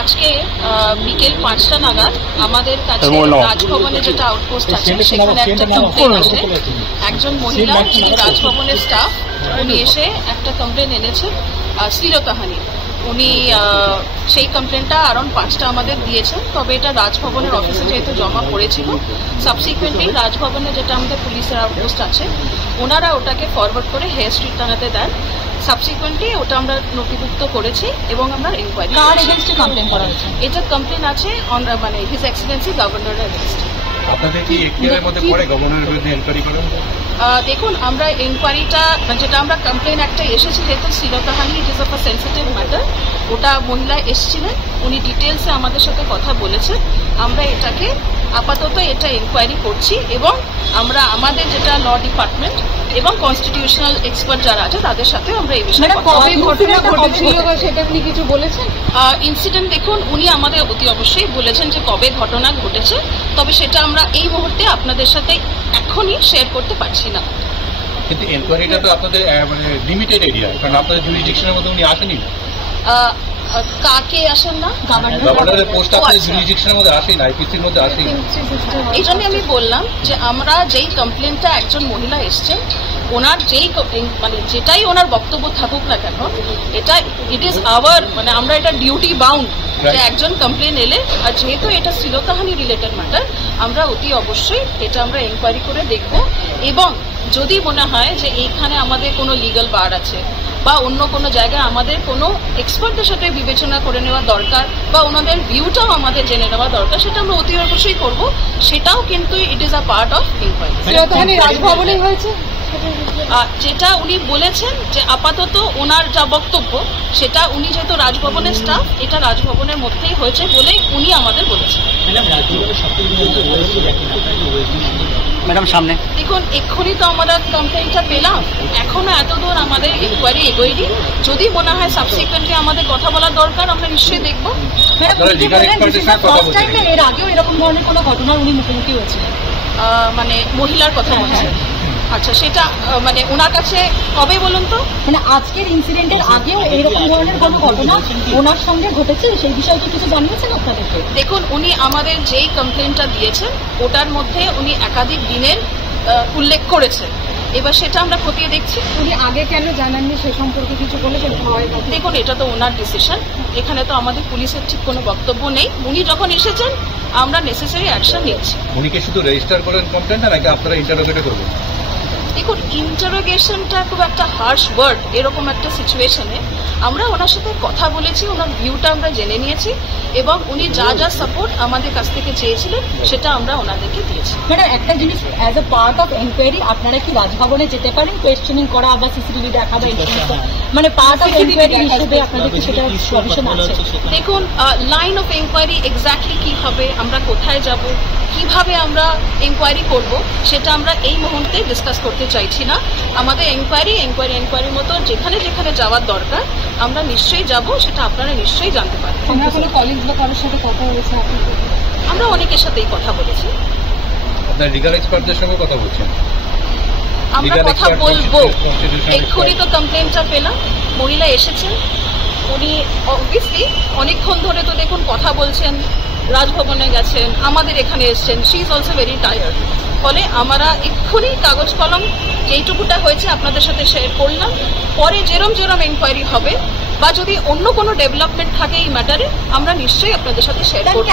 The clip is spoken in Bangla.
আজকে বিকেল 5টা নাগাদ আমাদের কাছে রাজভবনে যেটা আউটপোস্ট আছে সেখানে একটা কমপ্লেন আছে। একজন মহিলা যিনি রাজভবনের স্টাফ উনি এসে একটা কমপ্লেন এনেছেন শ্লীলতাহানি। উনি সেই কমপ্লেনটা অ্যারাউন্ড 5টা আমাদের দিয়েছেন, তবে এটা রাজভবনের অফিসে যেহেতু জমা পড়েছিল সাবসিকুয়েন্টলি রাজভবনে যেটা আমাদের পুলিশের আউটপোস্ট আছে ওনারা ওটাকে ফরওয়ার্ড করে হেয়ার স্ট্রিট থানাতে দেন। সাবসিকুয়েন্টলি ওটা আমরা নথিভুক্ত করেছি এবং আমরা ইনকোয়ারি কমপ্লেন করা হয়েছে। এটা কমপ্লেন আছে মানে হিজ এক্সেলেন্সি গভর্নরের এগেইনস্ট। আপনাদের কি এখতিয়ারের মধ্যে পড়ে গভর্নরের বিরুদ্ধে ইনকোয়ারি করেন? দেখুন আমরা ইনকোয়ারিটা যেটা আমরা কমপ্লেন একটা এসেছে যেহেতু শ্লীলতাহানি it is of a sensitive matter, ওটা মহিলা এসেছিলেন, উনি ডিটেলসে আমাদের সাথে কথা বলেছেন। আমরা এটাকে আপাতত এটা ইনকোয়ারি করছি এবং আমরা আমাদের যেটা ল ডিপার্টমেন্ট এবং কনস্টিটিউশনাল এক্সপার্ট যারা আছে তাদের সাথে আমরা এই বিষয়ে কিছু বলেছেন। ইনসিডেন্ট দেখুন উনি আমাদের অতি অবশ্যই বলেছেন যে কবে ঘটনা ঘটেছে, তবে সেটা আমরা এই মুহূর্তে আপনাদের সাথে এখনই শেয়ার করতে পারছি না। কিন্তু এনকোয়ারিটা তো আপনাদের মানে লিমিটেড এরিয়া, কারণ আপনাদের জুরিডিকশনের মধ্যে উনি আসেনি। কাকে আসেন না? গভর্নরের পোস্ট আপনাদের জুরিডিকশনের মধ্যে আসেনি, আইপিসির মধ্যে আসেনি। এই জন্য আমি বললাম যে আমরা যেই কমপ্লেনটা একজন মহিলা এসছেন ওনার যেই মানে যেটাই ওনার বক্তব্য থাকুক না কেন এটা ইট ইজ আওয়ার মানে আমরা এটা ডিউটি বাউন্ড যে একজন কমপ্লেন এলে আর যেহেতু এটা শ্লীলতাহানি রিলেটেড ম্যাটার আমরা অতি অবশ্যই এটা আমরা এনকোয়ারি করে দেখব এবং যদি মনে হয় যে এইখানে আমাদের কোনো লিগাল বার আছে বা অন্য কোনো জায়গায় আমাদের কোনো এক্সপার্টদের সাথে বিবেচনা করে নেওয়া দরকার বা ওনাদের ভিউটাও আমাদের জেনে নেওয়া দরকার সেটা আমরা অতি অবশ্যই করব। সেটাও কিন্তু it is a part of inquiry. রাজভবনে হয়েছে যেটা উনি বলেছেন যে আপাতত ওনার যা বক্তব্য সেটা উনি যেহেতু রাজভবনের স্টাফ এটা রাজভবনের মধ্যেই হয়েছে বলে উনি আমাদের বলেছেন। ম্যাডাম সামনে দেখুন এক্ষুনি তো আমরা কমপ্লেনটা পেলাম, এখনো এতদূর আমাদের ইনকোয়ারি এগোয়নি। যদি মনে হয় সাবসিকুয়েন্টলি আমাদের কথা বলার দরকার আমরা নিশ্চয়ই দেখবো। এর আগেও এরকম ধরনের কোনো ঘটনার উনি মুখোমুখি হয়েছিল মানে মহিলার কথা বলছেন? আচ্ছা সেটা মানে ওনার কাছে কবে বলুন তো? মানে আজকের ইনসিডেন্টের আগেও এইরকম ধরনের কোনো ঘটনা ওনার সঙ্গে ঘটেছে সেই বিষয়টি কিছু জানিয়েছেন আপনাদেরকে? দেখুন উনি আমাদের যেই কমপ্লেনটা দিয়েছেন ওটার মধ্যে উনি একাধিক দিনের উল্লেখ করেছেন, এবার সেটা আমরা খতিয়ে দেখছি। উনি আগে কেন জানাননি সে সম্পর্কে কিছু বলেছেন? দেখুন এটা তো ওনার ডিসিশন, এখানে তো আমাদের পুলিশের ঠিক কোনো বক্তব্য নেই। উনি যখন এসেছেন আমরা নেসেসারি অ্যাকশন নিচ্ছি। উনি কি শুধু রেজিস্টার করেন কমপ্লেনটা নাকি আপনারা ইন্টারোগেট করবেন? দেখুন ইন্টারোগেশনটা খুব একটা হার্শ ওয়ার্ড, এরকম একটা সিচুয়েশনে আমরা ওনার সাথে কথা বলেছি, ওনার ভিউটা আমরা জেনে নিয়েছি এবং উনি যা যা সাপোর্ট আমাদের কাছ থেকে চেয়েছিলেন সেটা আমরা ওনাদেরকে দিয়েছি। ম্যাডাম একটা জিনিস as a part of enquiry আপনারা কি রাজভবনে যেতে পারেন কোয়েশ্চেনিং করা বা সিসিটিভি দেখা বা মানে পার্ট অফ এনকোয়ারি হিসেবে আপনাদের কি সেটা প্রভিশন আছে? দেখুন লাইন অফ এনকোয়ারি এক্স্যাক্টলি কি হবে, আমরা কোথায় যাব, কিভাবে আমরা এনকোয়ারি করব সেটা আমরা এই মুহূর্তে ডিসকাস করতে চাইছি না। আমাদের এনকোয়ারির মতো যেখানে যেখানে যাওয়ার দরকার আমরা নিশ্চয়ই যাব, সেটা আপনারা নিশ্চয়ই জানতে পারবেন। আমরা কোনো কলিগ বা কারোর সাথে কথা বলেছি? আমরা অনেকের সাথেই কথা বলেছি। আপনার লিগ্যাল এক্সপার্টদের সঙ্গে কথা বলছেন? আমরা কথা বলবো। এক্ষুনি তো কমপ্লেনটা পেলাম, মহিলা এসেছেন, উনি অবভিয়াসলি অনেকক্ষণ ধরে তো দেখুন কথা বলছেন, রাজভবনে গেছেন, আমাদের এখানে এসছেন, she is also very tired. ফলে আমরা এক্ষুনি কাগজ কলম যেইটুকুটা হয়েছে আপনাদের সাথে শেয়ার করলাম। পরে যেরম এনকোয়ারি হবে বা যদি অন্য কোনো ডেভেলপমেন্ট থাকে এই ম্যাটারে আমরা নিশ্চয়ই আপনাদের সাথে শেয়ার করব।